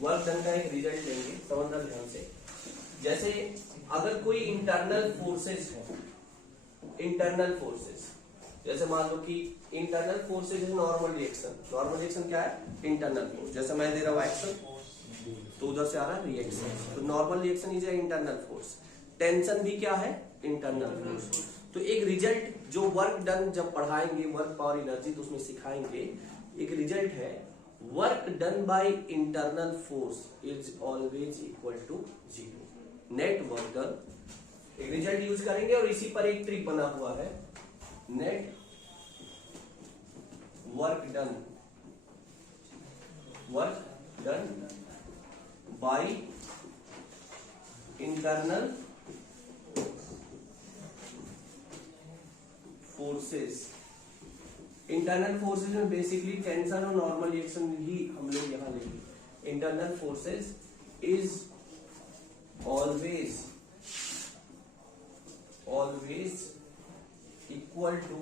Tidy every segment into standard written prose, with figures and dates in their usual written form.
Work done का एक result लेंगे, समझना ध्यान से। जैसे अगर कोई इंटरनल फोर्सेस है, इंटरनल फोर्सेस, जैसे मान लो कि इंटरनल फोर्सेस है नॉर्मल रिएक्शन। नॉर्मल रिएक्शन क्या है? Internal force. जैसे मैं दे रहा हूं एक्शन तो उधर से आ रहा है रिएक्शन, तो normal reaction is internal force. Tension भी क्या है? Internal force. तो एक रिजल्ट जो वर्क डन जब पढ़ाएंगे वर्क पावर एनर्जी तो उसमें सिखाएंगे, एक रिजल्ट है work done by internal force is always equal to 0। Net work done एक रिजल्ट यूज करेंगे और इसी पर एक ट्रिक बना हुआ है। Net work done by internal forces. Internal forces में बेसिकली टेंशन और नॉर्मल रिएक्शन ही हम लोग यहां लेंगे। Internal forces is always equal to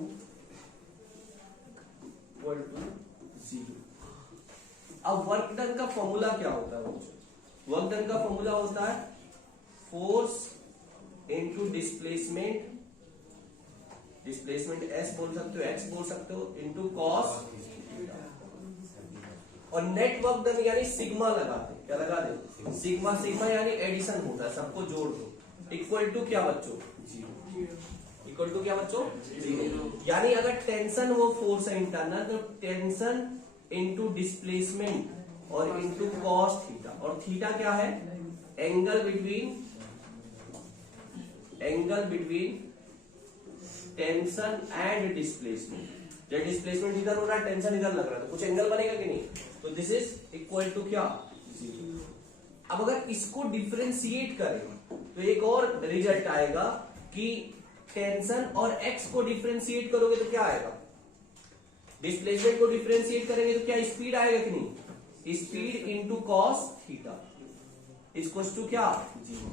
0। अब वर्क डन का फॉर्मूला क्या होता है? वर्क डन का फॉर्मूला होता है force into displacement, displacement S बोल सकते हो, एक्स बोल सकते हो, इनटू कॉस। और नेट वर्क डन यानी सिग्मा लगाते, क्या लगा दे? सिग्मा। सिग्मा यानी एडिशन होता है, सबको जोड़ दो। इक्वल टू क्या बच्चों? 0। इक्वल टू क्या बच्चों? 0। यानी अगर टेंशन वो फोर्स है इंटरनल, तो टेंशन इनटू डिस्प्लेसमेंट और इनटू कॉस थीटा। और थीटा क्या है? Angle between tension and displacement. जब डिस्प्लेसमेंट इधर हो रहा है, टेंशन इधर लग रहा है, तो कुछ एंगल बनेगा कि नहीं? तो दिस इज इक्वल टू क्या? 0। अब अगर इसको डिफरेंशिएट करें तो एक और रिजल्ट आएगा कि टेंशन और एक्स को डिफरेंशिएट करोगे तो क्या आएगा? डिस्प्लेसमेंट को डिफरेंशिएट करेंगे तो क्या स्पीड आएगा कि नहीं? Speed into cos theta equals to क्या? 0।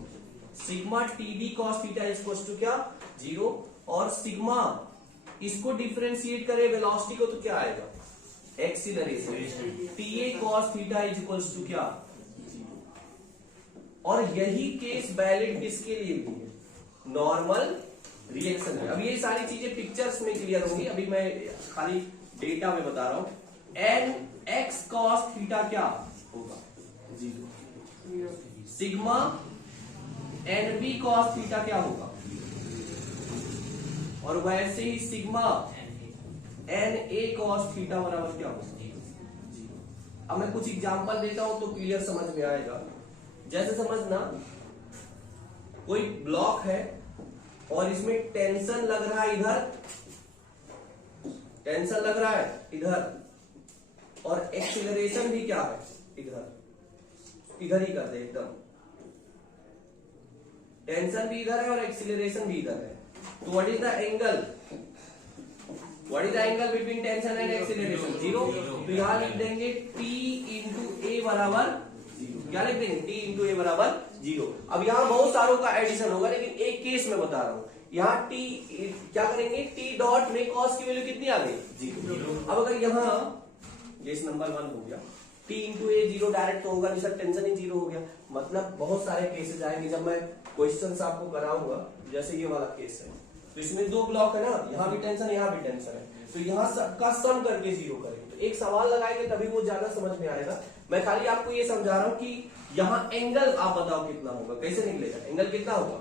Sigma TD cos theta equals to क्या? 0। और सिग्मा इसको डिफरेंशिएट करे वेलोसिटी को तो क्या आएगा? Acceleration. TA cos theta is equals to क्या? 0। और यही केस वैलिड किसके लिए भी है? नॉर्मल रिएक्शन में। अब ये सारी चीजें पिक्चर्स में क्लियर होंगी, अभी मैं खाली डेटा में बता रहा हूं। एन एक्स कॉस थीटा क्या होगा? 0। Sigma n b cos theta क्या होगा? और वैसे ही sigma n a cos theta बराबर क्या होगा? 0। अब मैं कुछ एग्जांपल देता हूं तो क्लियर समझ में आएगा। जैसे समझना, कोई ब्लॉक है और इसमें टेंशन लग रहा है इधर, टेंशन लग रहा है इधर, और एक्सीलरेशन भी क्या है? इधर ही कर दे एकदम। टेंशन भी इधर है और एक्सीलरेशन भी इधर है। तो what is the angle? What is the angle between tension and acceleration? 0। तो यहां लिख देंगे T इंटू ए बराबर 0। क्या लिख देंगे? T इंटू ए बराबर 0। अब यहाँ बहुत सारों का एडिशन होगा, लेकिन एक केस में बता रहा हूं। यहाँ T क्या करेंगे? T डॉट में कॉस की वैल्यू कितनी आ गई? 0। अब अगर यहाँ केस नंबर 1 हो गया, T इंटू ए 0 डायरेक्ट तो होगा नहीं सर, टेंशन ही 0 हो गया। मतलब बहुत सारे केसेस आएंगे जब मैं क्वेश्चंस आपको कराऊंगा। जैसे ये वाला केस है, तो इसमें 2 ब्लॉक है ना, यहाँ भी टेंशन यहाँ भी टेंशन है, तो यहाँ सबका सम करके 0 करेंगे। तो एक सवाल लगाएंगे तभी वो ज्यादा समझ में आएगा। मैं खाली आपको ये समझा रहा हूं कि यहाँ एंगल आप बताओ कितना होगा, कैसे निकलेगा? एंगल कितना होगा?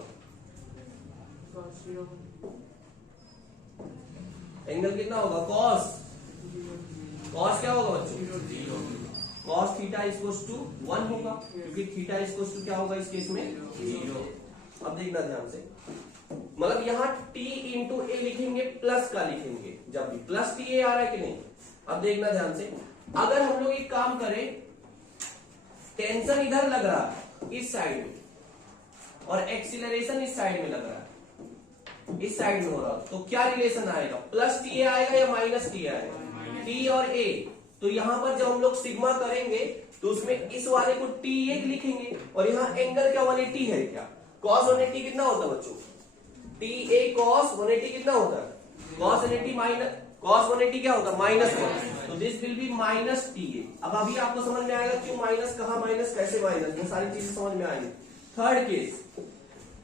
एंगल कितना होगा? कॉस क्या होगा बच्चों? 0। कॉस थीटा इक्वल्स टू 1 होगा, क्योंकि थीटा इक्वल्स टू क्या होगा इस केस में? 0। अब देखना ध्यान से, मतलब यहाँ T इंटू ए लिखेंगे, प्लस का लिखेंगे जब भी, प्लस टी ए आ रहा है कि नहीं? अब देखना ध्यान से, अगर हम लोग एक काम करें, टेंशन इधर लग रहा है इस साइड में और एक्सीलरेशन इस साइड में लग रहा है, इस साइड में हो रहा है, तो क्या रिलेशन आएगा? प्लस टी ए आएगा या माइनस टी आएगा? टी और ए। तो यहां पर जब हम लोग सिग्मा करेंगे तो उसमें इस वाले को टी ए लिखेंगे, और यहाँ एंगल क्या 180 है क्या? कॉस 180 कितना होता है बच्चों? टी ए कॉस 180 कितना होता है? कॉस 180 माइनस कॉस 180 क्या होता है? -1। तो this will be minus T A. अब अभी आपको समझ में आएगा क्यों माइनस, कहा माइनस, कैसे माइनस, ये सारी चीजें समझ में आएंगी। थर्ड केस,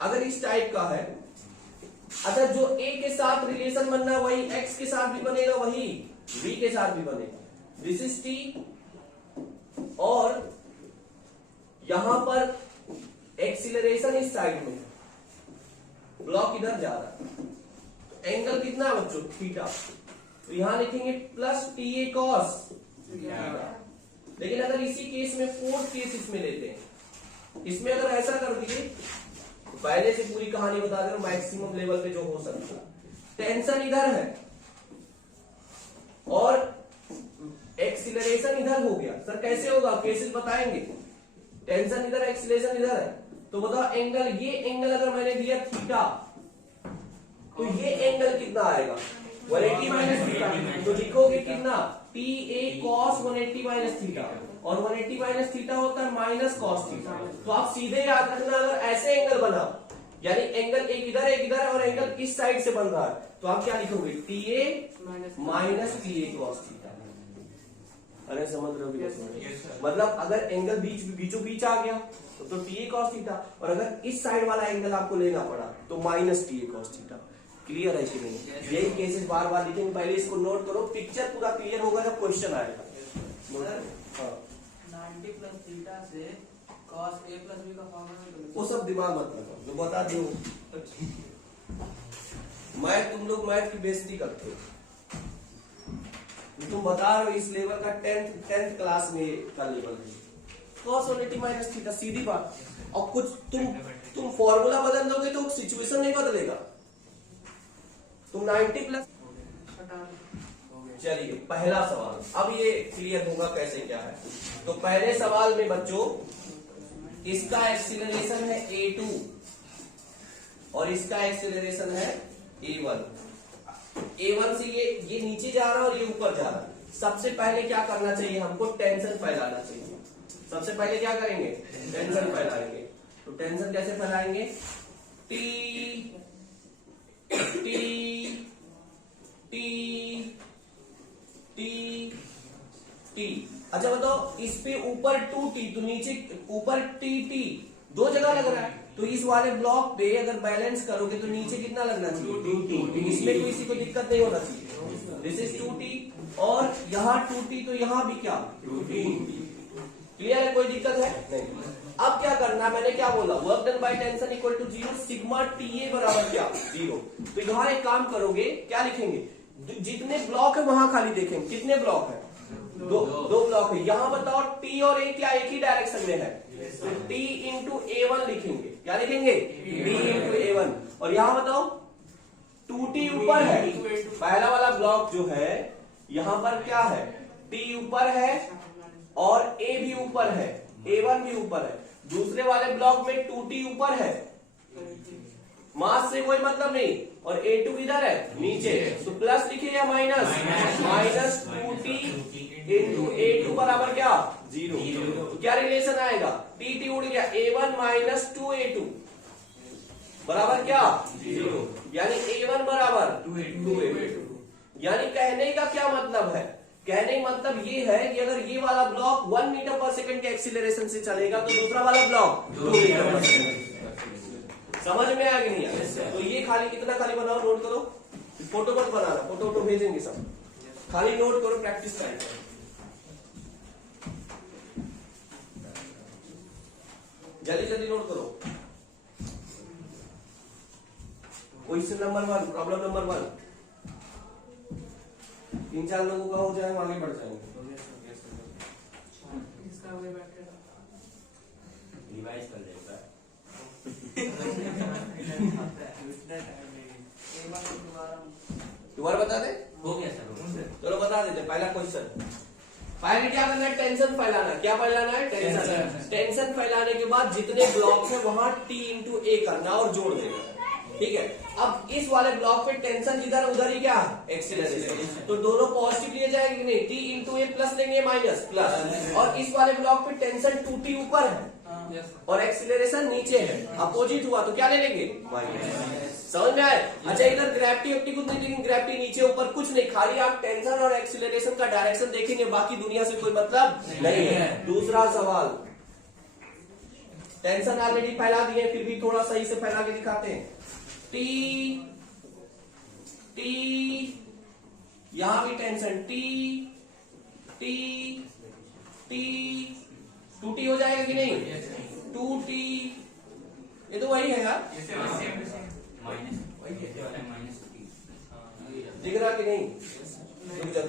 अगर इस टाइप का है, अगर जो ए के साथ रिलेशन बनना है वही एक्स के साथ भी बनेगा, वही बी के साथ भी बनेगा। दिस इज टी और यहां पर एक्सीलरेशन इस साइड में, ब्लॉक इधर जा रहा है, तो एंगल कितना है बच्चों, थीटा। तो यहां लिखेंगे प्लस टी ए कॉस। लेकिन अगर इसी केस में फोर्थ केस इसमें लेते हैं, इसमें अगर ऐसा कर दिए, तो पहले से पूरी कहानी बता दे रहा हूं, मैक्सिमम लेवल पे जो हो सकता है। टेंशन इधर है और एक्सीलरेशन इधर हो गया। सर कैसे होगा, केसेस बताएंगे। टेंशन इधर, एक्सीलरेशन इधर है, तो बताओ एंगल, ये एंगल अगर मैंने दिया थीटा, तो ये एंगल कितना आएगा, 180 माइनस थीटा। तो लिखोगे कितना, T A cos 180 minus theta, और 180 माइनस थीटा होता है माइनस कॉस थीटा। तो आप सीधे याद रखना, अगर ऐसे एंगल बना, यानी एंगल एक इधर है और एंगल इस साइड से बन रहा है, तो आप क्या लिखोगे, T A minus T A cos theta. अरे समझ रहे हो, मतलब अगर एंगल बीचों बीच आ गया तो टी ए कॉस थीटा, और अगर इस साइड वाला एंगल आपको लेना पड़ा तो minus T A cos theta. Clear है कि नहीं? यही केसेस बार बार लिखेंगे, पहले इसको नोट करो, पिक्चर पूरा क्लियर होगा जब क्वेश्चन आएगा। 90 प्लस थीटा से cos a प्लस b का फॉर्मूला, वो सब दिमाग मत लगाओ, जो बता दो। मैथ, तुम लोग मैथ की बेइज्जती करते हो। तुम बता रहे हो इस लेवल का 10th क्लास में का लेवल है, cos 180 माइनस थीटा, सीधी बात। और कुछ तुम फॉर्मूला बदल दोगे तो सिचुएशन नहीं बदलेगा। तुम 90 प्लस, चलिए पहला सवाल, अब ये क्लियर होगा कैसे क्या है। तो पहले सवाल में बच्चों, इसका एक्सीलरेशन है a2 और इसका एक्सीलरेशन है a1। a1 से ये नीचे जा रहा है और ये ऊपर जा रहा है। सबसे पहले क्या करना चाहिए हमको, टेंशन फैलाना चाहिए। सबसे पहले क्या करेंगे, टेंशन फैलाएंगे। तो टेंशन कैसे फैलाएंगे, T T T T T. अच्छा बताओ, इस पे ऊपर 2t, तो नीचे ऊपर टी, दो जगह लग रहा है। तो इस वाले ब्लॉक पे अगर बैलेंस करोगे तो नीचे कितना लगना चाहिए, 2t। इसमें किसी को दिक्कत नहीं होना चाहिए। दिस इज 2t और यहाँ 2t, तो यहाँ भी क्या 2t। क्लियर है, कोई दिक्कत है नहीं। अब क्या करना, मैंने क्या बोला, work done by tension equal to 0, sigma TA बराबर क्या 0। तो यहाँ एक काम करोगे, क्या लिखेंगे, जितने ब्लॉक है वहां खाली देखेंगे, कितने ब्लॉक है, दो ब्लॉक है। यहाँ बताओ T और A क्या एक ही डायरेक्शन में है, तो T इंटू A1 लिखेंगे। क्या लिखेंगे, T इंटू A1। और यहाँ बताओ 2T ऊपर है, पहला वाला ब्लॉक जो है यहाँ पर क्या है, T ऊपर है और A भी ऊपर है, A1 भी ऊपर है। दूसरे वाले ब्लॉक में 2T ऊपर है, मास से कोई मतलब नहीं, और A2 किधर है, नीचे। तो प्लस लिखे या minus, minus 2T into A2 बराबर क्या 0। तो क्या रिलेशन आएगा, TT उड़ गया, A1 माइनस 2A2 बराबर क्या 0, यानी A1 बराबर 2A2। यानी कहने का क्या मतलब है, कहने का मतलब ये है कि अगर ये वाला ब्लॉक 1 मीटर पर सेकंड के एक्सीलरेशन से चलेगा तो दूसरा वाला ब्लॉक 2 मीटर पर सेकंड। समझ में आ गई नहीं? तो ये खाली कितना खाली बनाओ, नोट करो, फोटो मत बनाना, फोटो भेजेंगे सब, खाली नोट करो, प्रैक्टिस करें। जल्दी जल्दी नोट करो। क्वेश्चन नंबर 1, प्रॉब्लम नंबर 1, 3-4 लोगों का हो जाए, हम आगे बढ़ जाएंगे। रिवाइज कर लेगा। दोबारा बता दे, हो गया सर, चलो बता देते। पहला क्वेश्चन, पहले क्या करना है, टेंशन फैलाना। क्या फैलाना है, टेंशन। टेंशन फैलाने के बाद जितने ब्लॉक है वहां T इंटू A करना और जोड़ देना, ठीक है। अब इस वाले ब्लॉक पे टेंशन जिधर उधर ही क्या एक्सीलरेशन, तो दोनों पॉजिटिव लिए जाएंगे नहीं, T इंटू A प्लस लेंगे माइनस प्लस। और इस वाले ब्लॉक पे टेंशन 2T ऊपर है, और एक्सीलरेशन नीचे है, अपोजिट हुआ तो क्या ले लेंगे, माइनस। समझ में आए? अच्छा इधर ग्रेविटी वेक्टी कुछ नहीं, लेकिन ग्रेविटी नीचे ऊपर कुछ नहीं, खाली आप टेंशन और एक्सीलरेशन का डायरेक्शन देखेंगे, बाकी दुनिया से कोई मतलब नहीं है। दूसरा सवाल, टेंशन ऑलरेडी फैला दिए, फिर भी थोड़ा सही से फैला के दिखाते हैं। टी यहां भी tension T T T 2t हो जाएगा कि नहीं, 2t, ये तो वही है यार, दिख रहा कि नहीं?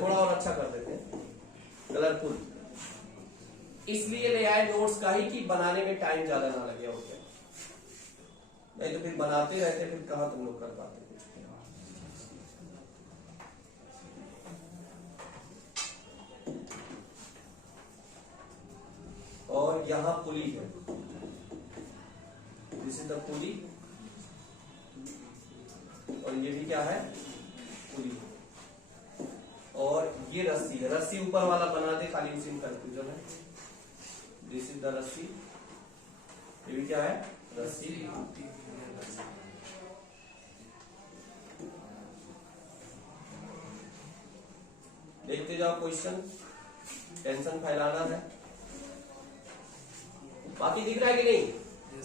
थोड़ा और अच्छा कर देते हैं, कलरफुल इसलिए ले आए नोट्स का ही कि बनाने में टाइम ज्यादा ना लगे, हो गया, नहीं तो फिर बनाते रहते, फिर कहां तुम लोग कर पाते कुछ। और यहां पुली है, दिस इज द पुली, और ये भी क्या है, पुली, और ये रस्सी है, रस्सी ऊपर वाला बना दे, खाली उसी में कंफ्यूजन है। दिस इज द रस्सी, ये भी क्या है, रस्सी। देखते जाओ क्वेश्चन, टेंशन फैलाना है, बाकी दिख रहा है कि नहीं?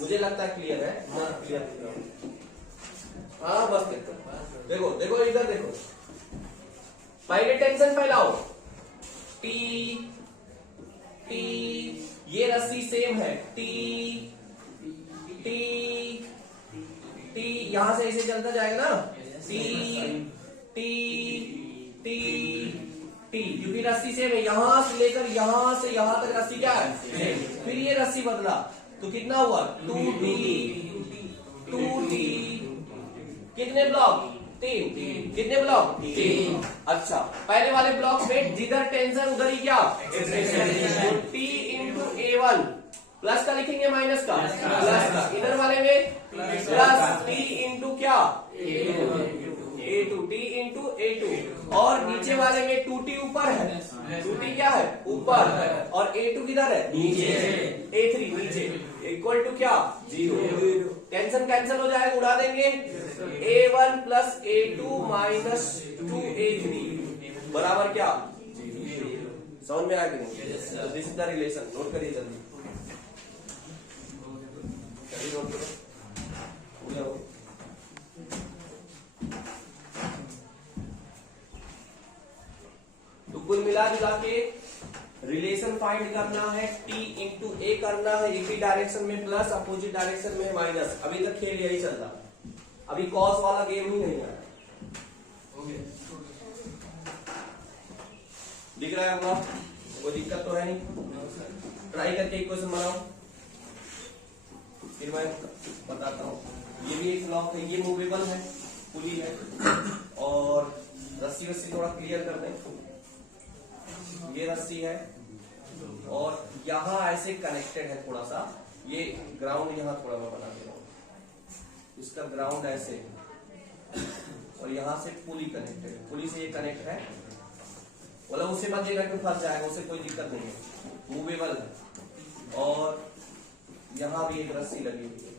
मुझे लगता है क्लियर है, हाँ क्लियर दिख रहा है। हाँ बस देखो देखो इधर देखो, पहले टेंशन फैलाओ, टी टी, ये रस्सी सेम है, टी टी टी, यहां से ऐसे चलता जाएगा ना, टी टी टी टी, क्योंकि रस्सी सेम है, यहां से लेकर यहां से यहां तक रस्सी क्या है, फिर ये रस्सी बदला तो कितना हुआ, 2t, कितने ब्लॉक, 3, कितने ब्लॉक, 3। अच्छा पहले वाले ब्लॉक में जिधर टेंशन उधर ही क्या, t इंटू A1, प्लस का लिखेंगे माइनस का, प्लस का, इधर वाले में प्लस t इंटू क्या, A2, t इंटू A2, और नीचे वाले में 2t ऊपर है, 2t क्या है, ऊपर, और A2 किधर है, नीचे, A3 नीचे, इक्वल टू क्या, 0। टेंशन कैंसिल हो जाएगा, उड़ा देंगे, A1 plus A2 minus 2A3 बराबर क्या, समझ में आया कि नहीं? This is the relation, note करिए जल्दी, नोट करो। तो कुल मिला जुला के रिलेशन फाइंड करना है, t इंटू ए करना है, एक ही डायरेक्शन में प्लस, अपोजिट डायरेक्शन में माइनस। अभी तक खेल यही चल रहा, अभी कॉस वाला गेम ही नहीं आया, दिख रहा है होगा, कोई दिक्कत तो है नहीं। ट्राई करके इक्वेशन बनाओ, फिर मैं बताता हूँ। ये भी एक ब्लॉक है, ये मूवेबल है, पुली है, और रस्सी वस्सी थोड़ा क्लियर कर दें, ये रस्सी है, और यहां ऐसे कनेक्टेड है थोड़ा सा, ये ग्राउंड यहां थोड़ा मैं बना दे रहा हूं, इसका ग्राउंड ऐसे, और यहां से पुली कनेक्टेड, पुली से ये कनेक्ट है, बोला उसे मत देगा कि फंस जाएगा, उसे कोई दिक्कत नहीं है, मूवेबल है, और यहां भी एक रस्सी लगी हुई है,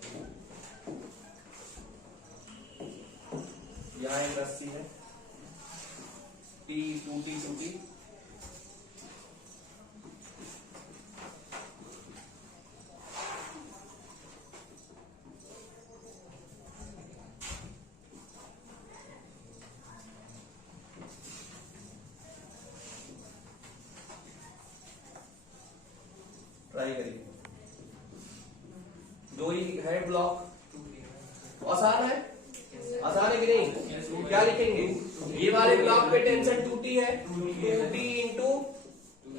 यहां एक रस्सी है, टी 2t 2t, ट्राई करिए। जो ही है ब्लॉक आसान है, आसान है कि नहीं? क्या लिखेंगे, ये वाले ब्लॉक पे टेंशन 2t है, 2t इंटू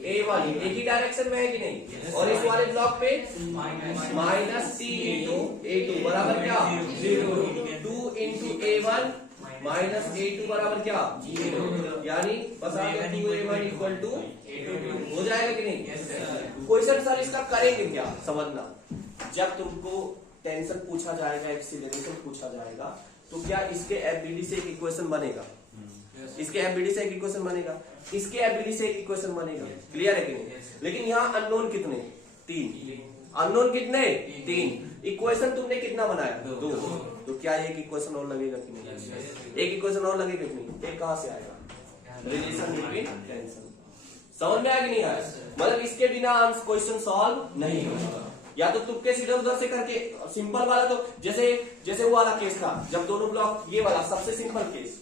A1, एक ही डायरेक्शन में है कि नहीं, और इस वाले ब्लॉक पे माइनस t इंटू A2 बराबर क्या, 0, 2 इंटू A1 माइनस A2 बराबर क्या, 0, यानी बस आगे 2A1 इक्वल टू हो जाएगा कि नहीं? क्वेश्चन सर इसका करेंगे क्या, समझना, जब तुमको टेंशन पूछा जाएगा, एक्सीलरेशन पूछा जाएगा, तो क्या इसके एफबीडी से एक इक्वेशन बनेगा, इसके एफबीडी से एक इक्वेशन बनेगा, इसके एफबीडी से एक इक्वेशन बनेगा, क्लियर है कि नहीं? लेकिन यहाँ अननोन कितने, 3, अननोन कितने? 3। इक्वेशन तुमने कितना बनाया? 2। तो क्या एक इक्वेशन और लगेगा कि नहीं? एक इक्वेशन और लगेगा कि नहीं? एक कहां से आएगा? Relation between tension. समझ में आया कि नहीं आया? मतलब इसके बिना आंसर क्वेश्चन सॉल्व नहीं होगा। या तो तुक्के सीधे उधर से करके, सिंपल वाला तो जैसे वो वाला केस था जब दोनों ब्लॉक, ये वाला सबसे सिंपल केस,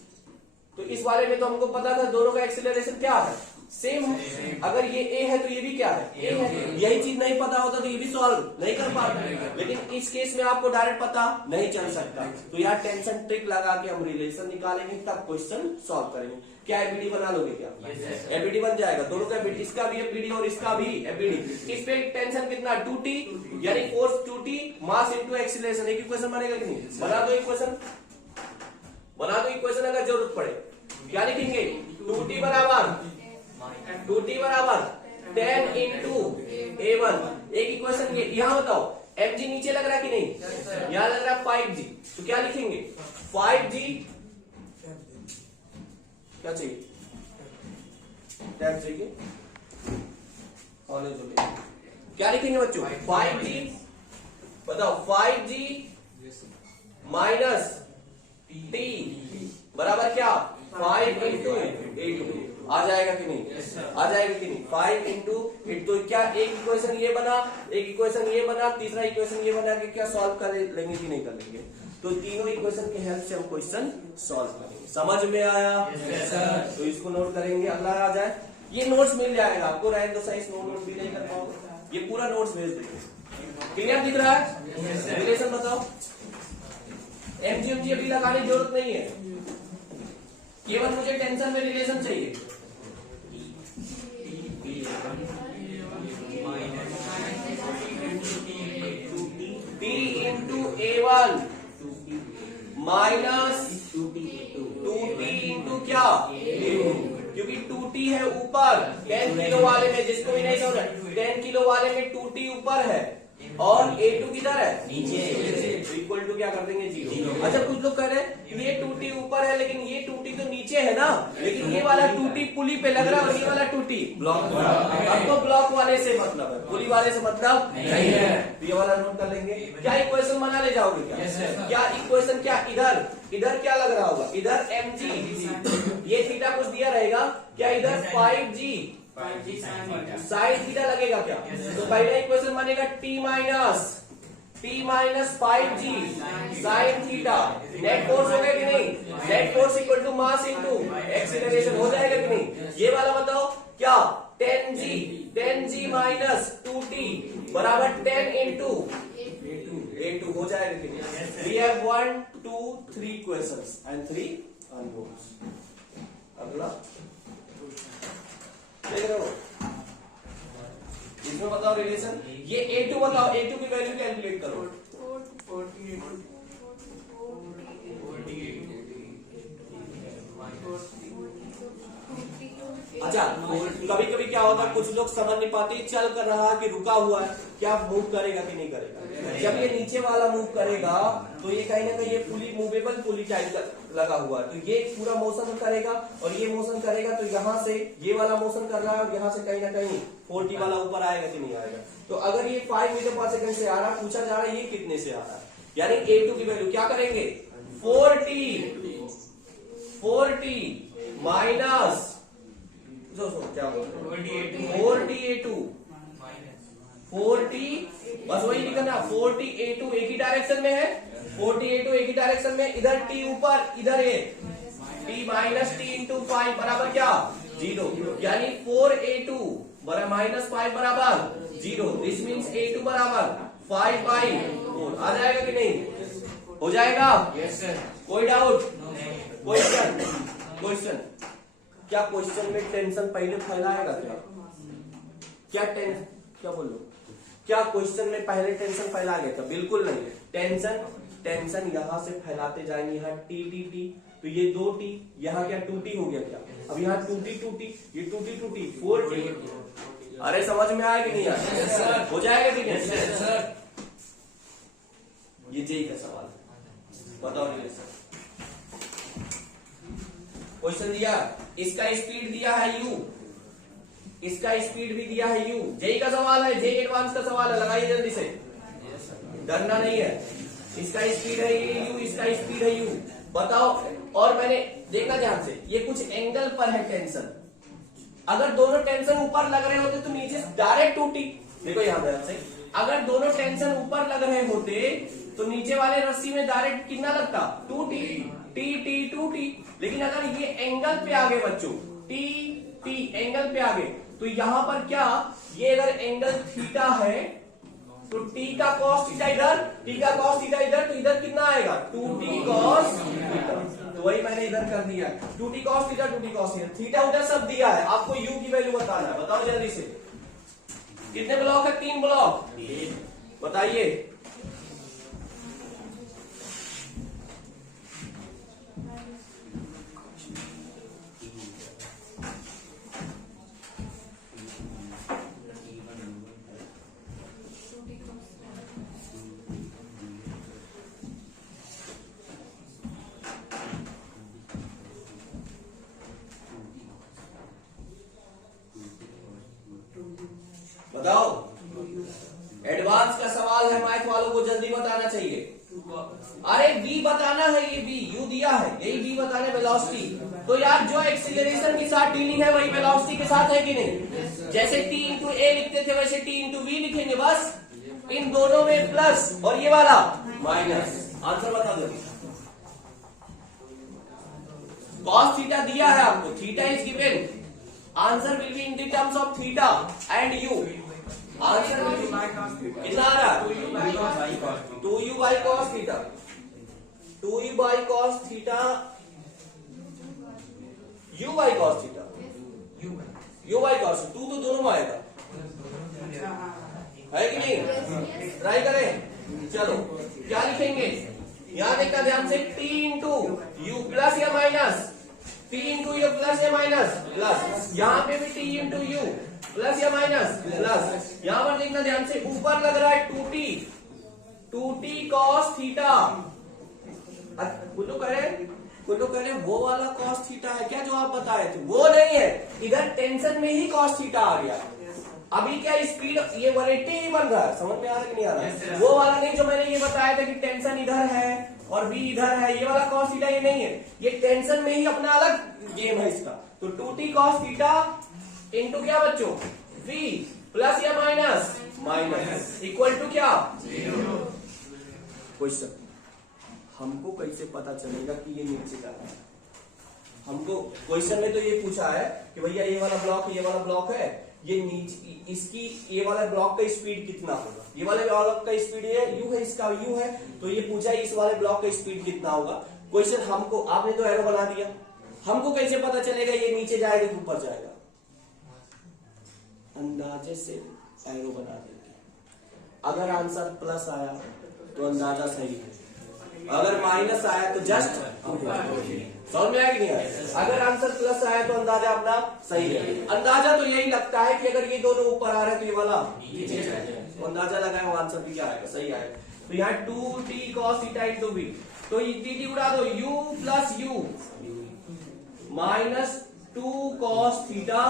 तो इस बारे में तो हमको पता था दोनों का एक्सीलरेशन क्या है, सेम है। अगर ये ए है तो ये भी क्या है? ए है। यही चीज नहीं पता होता तो ये भी सॉल्व नहीं कर पाते, लेकिन इस केस में आपको डायरेक्ट पता नहीं चल सकता। तो यहाँ टेंशन ट्रिक लगा के हम रिलेशन निकालेंगे, तब क्वेश्चन सॉल्व करेंगे। क्या एबीडी बना लोगे? क्या एबीडी बन जाएगा? दोनों का एबीडी, इसका भी एबीडी और इसका भी एबीडी। इस पे टेंशन कितना? 2t, यानी फोर्स 2t, मास इनटू एक्सीलरेशन। एक इक्वेशन बनेगा कि नहीं? बना दो इक्वेशन, बना दो इक्वेशन अगर जरूरत पड़े। क्या लिखेंगे? 2t बराबर 10 इंटू a1। एक इक्वेशन ये, यहां बताओ mg नीचे लग रहा है कि नहीं? यहां लग रहा है 5g, तो क्या लिखेंगे? 5g क्या चाहिए? टैब चाहिए, कॉलेज हो गया। क्या लिखेंगे बच्चों? 5g, बताओ 5g माइनस t बराबर क्या? 5 इंटू 8। आ जाएगा कि नहीं? आ जाएगा कि नहीं? 5 इंटू 8। तो क्या एक इक्वेशन ये बना, एक इक्वेशन ये बना, तीसरा इक्वेशन ये बना के क्या सॉल्व कर लेंगे कि नहीं कर लेंगे? तो तीनों इक्वेशन की हेल्प से हम क्वेश्चन सॉल्व करेंगे। समझ में आया? तो इसको नोट करेंगे। अगला आ जाए, ये नोट्स मिल जाएगा आपको, रहे तो सही, नोट भी नहीं कर पाओगे, ये पूरा नोट्स भेज देंगे। क्लियर दिख रहा है? रिलेशन बताओ। एमजी अभी लगाने की जरूरत नहीं है, केवल मुझे टेंशन में रिलेशन चाहिए। T into A1 minus 2T into क्या? A2, क्योंकि 2T है ऊपर 10 किलो वाले में, जिसको भी नहीं समझ, 10 किलो वाले में 2T ऊपर है और A2 किधर है? नीचे। इक्वल टू क्या कर देंगे? 0। अच्छा, कुछ लोग कह रहे हैं ये 2T ऊपर है लेकिन ये 2T तो नीचे है ना, लेकिन ये वाला 2T पुली पे लग रहा है और ये वाला 2T ब्लॉक। आपको ब्लॉक वाले से मतलब है, पुली वाले से मतलब नहीं है। तो ये वाला नोट कर लेंगे। क्या इक्वेशन बना ले जाओगे? क्या क्या इक्वेशन? क्या इधर क्या लग रहा होगा? इधर mg, ये थीटा कुछ दिया रहेगा क्या? इधर 5g साइन थीटा लगेगा क्या? तो पहला इक्वेशन बनेगा t minus 5g sine theta. Net force हो गया कि नहीं? Net force equal to mass into acceleration, हो जाएगा कि नहीं? ये वाला बताओ क्या? 10g माइनस 2t बराबर 10 इंटू A2 हो जाएगा कि नहीं? We have 1, 2, 3 questions and 3 unknowns। अगला देख रहे हो? इसमें बताओ रिलेशन। ये A2 बताओ, A2 की वैल्यू कैलकुलेट करो। अच्छा, कभी कभी क्या होता है, कुछ लोग समझ नहीं पाते, चल कर रहा कि रुका हुआ है, क्या मूव करेगा कि नहीं करेगा। जब ये नीचे वाला मूव करेगा तो ये कहीं ना कहीं ये पुली, मूवेबल पुली टाइप लगा हुआ है, तो ये पूरा मोशन करेगा और ये मोशन करेगा, तो यहाँ से ये वाला मोशन कर रहा है और यहाँ से कहीं ना कहीं 40 वाला ऊपर आएगा कि नहीं आएगा। तो अगर ये 5 मीटर पर सेकंड से आ रहा है, पूछा जा रहा है ये कितने से आ रहा है, यानी A2 की वैल्यू क्या करेंगे? 4t माइनस क्या बोल रहे हैं? 4t, बस वही लिखना। 4t एक ही डायरेक्शन में है, 4t एक ही डायरेक्शन में, इधर t ऊपर, इधर है t माइनस t इंटू 5 बराबर क्या? 0, यानी 4a2 बराबर माइनस 5 बराबर 0। दिस मीन्स A2 बराबर 5/4। आ जाएगा कि नहीं? हो जाएगा? Yes sir. कोई डाउट? क्वेश्चन क्या क्वेश्चन में टेंशन पहले फैलाएगा क्या? क्या बोलो? क्या क्वेश्चन में पहले टेंशन फैला गया था? बिल्कुल नहीं। टेंशन यहां से फैलाते जाएंगे। यहाँ टी, तो ये 2t, यहाँ क्या 2t हो गया क्या? अब यहाँ 2t, ये 2t 4t। अरे समझ में आया कि नहीं आया? हो जाएगा कि नहीं? ये जेई का सवाल है, बताओ रिलेशन। क्वेश्चन दिया, इसका स्पीड दिया है u, इसका स्पीड भी दिया है u। जेई का सवाल है, जेई एडवांस का सवाल है, लगाइए जल्दी से, डरना नहीं है। इसका स्पीड है ये u, इसका स्पीड है u, बताओ। और मैंने देखना ध्यान से, ये कुछ एंगल पर है टेंशन। अगर दोनों टेंशन ऊपर लग रहे होते तो नीचे डायरेक्ट टूटी। देखो यहां ध्यान से, अगर दोनों टेंशन ऊपर लग रहे होते तो नीचे वाले रस्सी में डायरेक्ट कितना लगता, 2t, टी 2t। लेकिन अगर ये एंगल पे आ गए बच्चों, टी एंगल पे आ गए, तो यहां पर क्या, ये अगर एंगल थीटा है तो t का cos थीटा इधर, t का cos थीटा इधर, तो इधर कितना आएगा, 2t cos थीटा। तो वही मैंने इधर कर दिया, 2t cos theta, 2t cos theta, theta उधर सब दिया है, आपको u की वैल्यू बताना है। बताओ जल्दी से, कितने ब्लॉक है, 3 ब्लॉक, बताइए। बताओ, एडवांस का सवाल है, मैथ वालों को जल्दी बताना चाहिए। अरे v बताना है, ये v u दिया है, यही v बताना है, वेलोसिटी। तो यार जो एक्सीलरेशन के साथ डीलिंग है वही वेलोसिटी के साथ है कि नहीं। जैसे t इंटू ए लिखते थे वैसे t इंटू वी लिखेंगे, बस इन दोनों में प्लस और ये वाला माइनस। आंसर बता दो। cos थीटा दिया है आपको, theta is given, answer will be in the terms of theta and u। Answer कितना आ रहा है, 2u by cos theta, 2u by cos theta, u by cos theta, u by cos, 2 तो दोनों में आएगा, है कि नहीं। ट्राई करें, चलो क्या लिखेंगे, यहां देखना ध्यान से, t इंटू यू प्लस या minus, t into you plus या माइनस प्लस, यहाँ पे भी t इंटू यू प्लस या माइनस प्लस। यहां पर देखना ध्यान से, ऊपर लग रहा है 2t cos थीटा। कुल्लू कह रहे वो वाला cos थीटा है क्या जो आप बताए थे, वो नहीं है, इधर टेंशन में ही cos थीटा आ गया। अभी क्या स्पीड, ये 180 ही बन रहा है, समझ में आ रहा है कि नहीं आ रहा है। वो वाला नहीं जो मैंने ये बताया था कि टेंशन इधर है और v इधर है, ये वाला cos थीटा ये नहीं है, ये टेंशन में ही अपना अलग गेम है इसका। तो 2t cos थीटा इंटू क्या बच्चों, v प्लस या माइनस माइनस इक्वल टू क्या, 0। क्वेश्चन, हमको कैसे पता चलेगा कि ये नीचे का है। हमको क्वेश्चन में तो ये पूछा है कि भैया ये वाला ब्लॉक है, ये वाला ब्लॉक है, ये नीचे, इसकी ये वाला ब्लॉक का स्पीड कितना होगा, ये वाले ब्लॉक का स्पीड ये u है, इसका u है, तो ये पूछा है इस वाले ब्लॉक का स्पीड कितना होगा। क्वेश्चन हमको, आपने तो एरो बना दिया, हमको कैसे पता चलेगा ये नीचे जाएगा कि ऊपर जाएगा, अंदाजे से एरो बना देंगे। अगर आंसर प्लस आया तो अंदाजा सही है, अगर माइनस आया तो जस्ट, समझ में आया कि नहीं आया। अगर आंसर प्लस आया तो अंदाजा अपना सही है। अंदाजा तो यही लगता है कि अगर ये दोनों ऊपर आ रहे हैं तो ये वाला नीचे जाएगा, तो अंदाजा लगाए वो आंसर भी क्या आएगा, सही आएगा। तो यहाँ 2t cos theta into v, तो टी उड़ा दो, u plus u minus 2 cos theta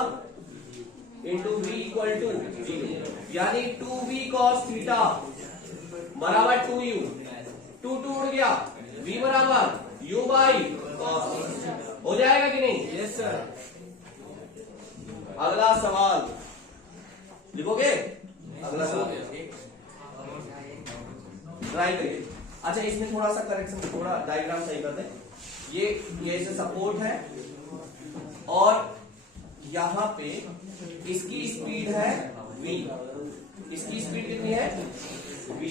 into v equal to 0, यानी 2v cos थीटा बराबर 2u, 2 उड़ गया, v बराबर u बाई cos, हो जाएगा कि नहीं। Yes sir. अगला सवाल लिखोगे, अगला सवाल ट्राई करिए। अच्छा, इसमें थोड़ा सा करेक्शन, थोड़ा डायग्राम सही कर दें। ये ऐसे सपोर्ट है और यहाँ पे इसकी स्पीड है v, इसकी स्पीड कितनी है v,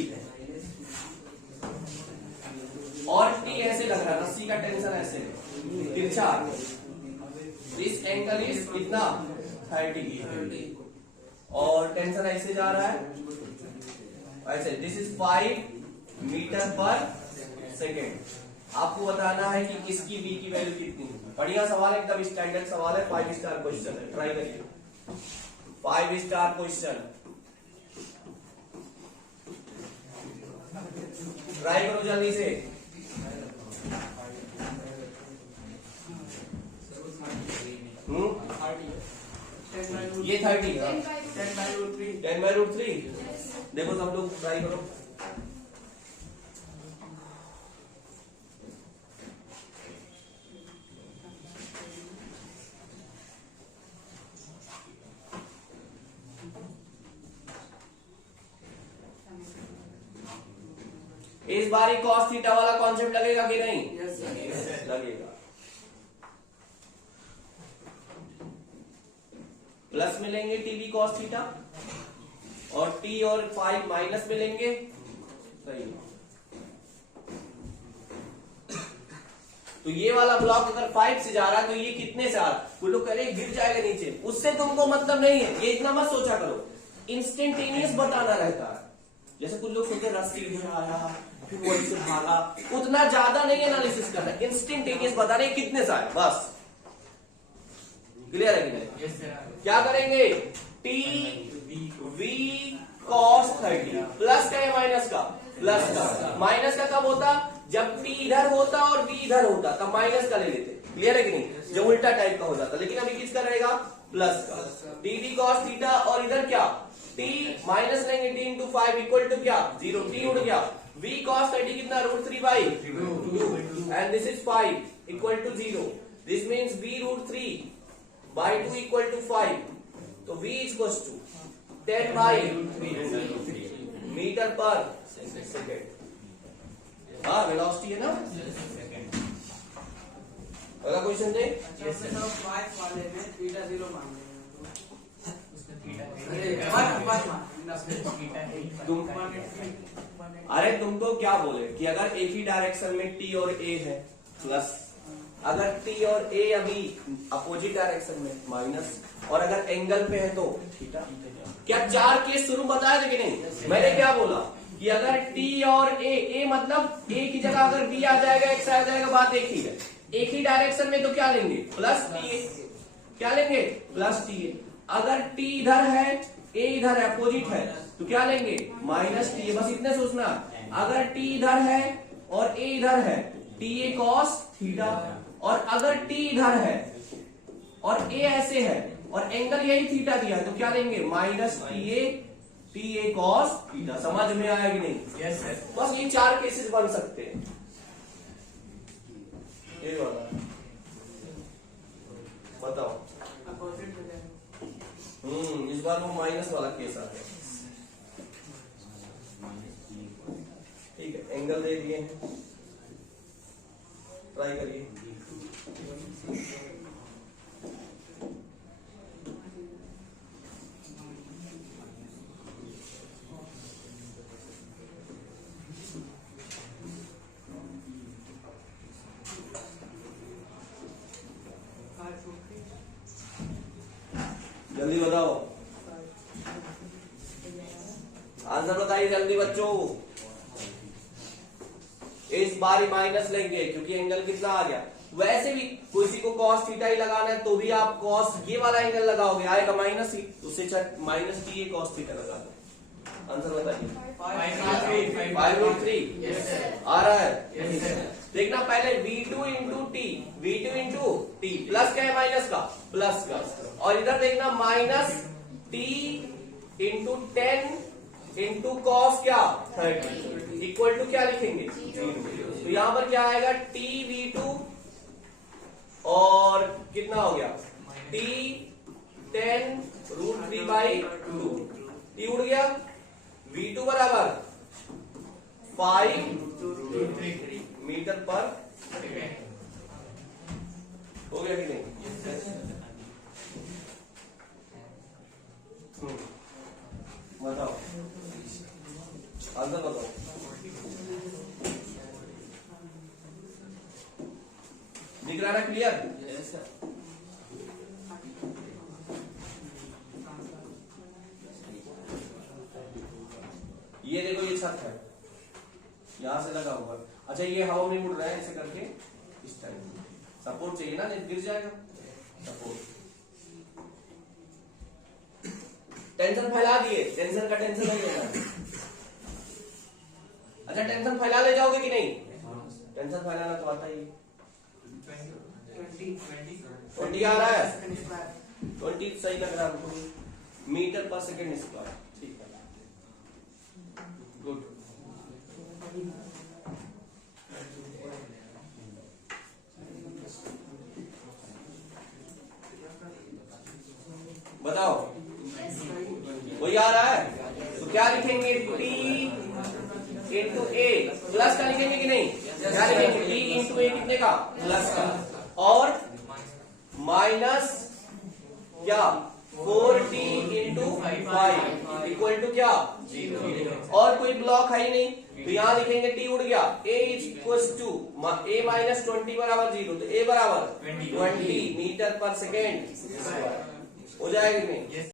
और t ऐसे लग रहा है, रस्सी का टेंशन ऐसे तिरछा, दिस एंगल इज कितना 30 और टेंशन ऐसे जा रहा है ऐसे, दिस इज 5 मीटर पर सेकेंड। आपको बताना है कि इसकी v की वैल्यू कितनी है। बढ़िया सवाल है, एकदम स्टैंडर्ड सवाल है, 5 स्टार क्वेश्चन है, ट्राई करिए। 5 स्टार क्वेश्चन, ट्राई करो जल्दी से। ये 30 है 10/√3 10/√3। देखो सब लोग ट्राई करो। इस बार ही cos थीटा वाला कॉन्सेप्ट लगेगा कि नहीं? यस सर लगेगा। प्लस मिलेंगे टीवी cos थीटा और t और फाइव माइनस मिलेंगे। सही। तो ये वाला ब्लॉक अगर 5 से जा रहा है तो ये कितने से आ रहा है? कुछ लोग कह रहे हैं गिर जाएगा नीचे, उससे तुमको मतलब नहीं है, ये इतना मत सोचा करो। इंस्टेंटेनियस बताना रहता है। जैसे कुछ लोग सोचते रस्सी इधर आया फिर वहीं से भागा, उतना ज्यादा नहीं एनालिसिस करना, इंस्टेंटेनियस बता रहे कितने से आए बस। क्लियर है कि नहीं? यस सर क्या करेंगे? टी वी cos 30 प्लस का या माइनस का? प्लस का। माइनस का कब होता? जब t इधर होता और v इधर होता तब माइनस का ले लेते। क्लियर है कि नहीं? जो उल्टा टाइप का हो जाता, लेकिन अभी किसका रहेगा? प्लस का। टी वी cos थीटा और इधर क्या? t माइनस लेंगे t इंटू 5 इक्वल टू क्या? 0। t उड़ गया। v cos 30 कितना? √3/2 and this is 5 equal to 0। This means v √3/2 equal to 5। तो v इक्वल्स टू 10/√3 मीटर पर सेकेंड। हाँ वेलोसिटी है ना। अगला क्वेश्चन दे। यस सर 5 वाले में थीटा 0 मान लेंगे अरे तुमको क्या बोले कि अगर एक ही डायरेक्शन में टी और ए है प्लस, अगर टी और ए अभी अपोजिट डायरेक्शन में माइनस, और अगर एंगल पे है तो थीटा। क्या 4 केस शुरू बताया थे कि नहीं? मैंने क्या बोला कि अगर टी और ए मतलब ए की जगह अगर बी आ जाएगा एक्स आ जाएगा, बात एक ही है। एक ही डायरेक्शन में तो क्या लेंगे? Plus T A. क्या लेंगे? Plus T A. अगर टी इधर है ए इधर है अपोजिट है तो क्या लेंगे? Minus T A. बस इतने सोचना। अगर टी इधर है और ए इधर है टी ए cos थीटा, और अगर टी इधर है और ए ऐसे है और एंगल यही थीटा दिया है तो क्या लेंगे? Minus T A cos theta. समझ में आया कि नहीं? यस सर बस ये 4 केसेस बन सकते हैं। ये वाला बताओ। अपोजिट में जाएगा इस बार वो माइनस वाला केस आ गया। ठीक है, एंगल दे दिए हैं, ट्राई करिए। जल्दी बताओ, आंसर बताइए जल्दी बच्चों। इस बार ही माइनस लेंगे क्योंकि एंगल कितना आ गया। वैसे भी किसी को cos थीटा ही लगाना है तो भी आप cos ये वाला एंगल लगाओगे, आएगा माइनस ही, उससे minus T A cos theta लगा दो। आंसर बताइए। 5√3 आ रहा है। देखना पहले v2 इंटू टी प्लस क्या है? माइनस का प्लस का। और इधर देखना minus T into 10 into cos क्या 30 इक्वल टू क्या लिखेंगे? तो यहां पर क्या आएगा? टी v2 और कितना हो गया? टी 10√3/2 टी उड़ गया। v2 बराबर 5 मीटर पर हो गया कि नहीं? बताओ, आंसर बताओ। दिख रहा है क्लियर? ये देखो, ये छत है, यहां से लगा हुआ। अच्छा, ये हवा में उड़ रहा है ऐसे करके, इस टाइप सपोर्ट चाहिए ना, नहीं गिर जाएगा। सपोर्ट टेंशन फैला दिए, टेंशन का टेंशन नहीं लेना। अच्छा, टेंशन फैला ले जाओगे कि नहीं? टेंशन फैलाना तो आता ही। 20 आ रहा है। 20 सही लग रहा है हमको, मीटर पर सेकेंड स्क्वायर, ठीक है, गुड। बताओ, वही आ रहा है, तो क्या लिखेंगे, t इंटू ए, प्लस का लिखेंगे कि नहीं, क्या लिखेंगे, t इंटू ए कितने का, प्लस का, और माइनस क्या 4t इंटू 5 इक्वल टू क्या 0, और कोई ब्लॉक है ही नहीं, तो यहाँ लिखेंगे t उड़ गया, a is equal to a minus 20 बराबर 0, तो a बराबर 20 मीटर पर सेकेंड हो जाएगा कि नहीं।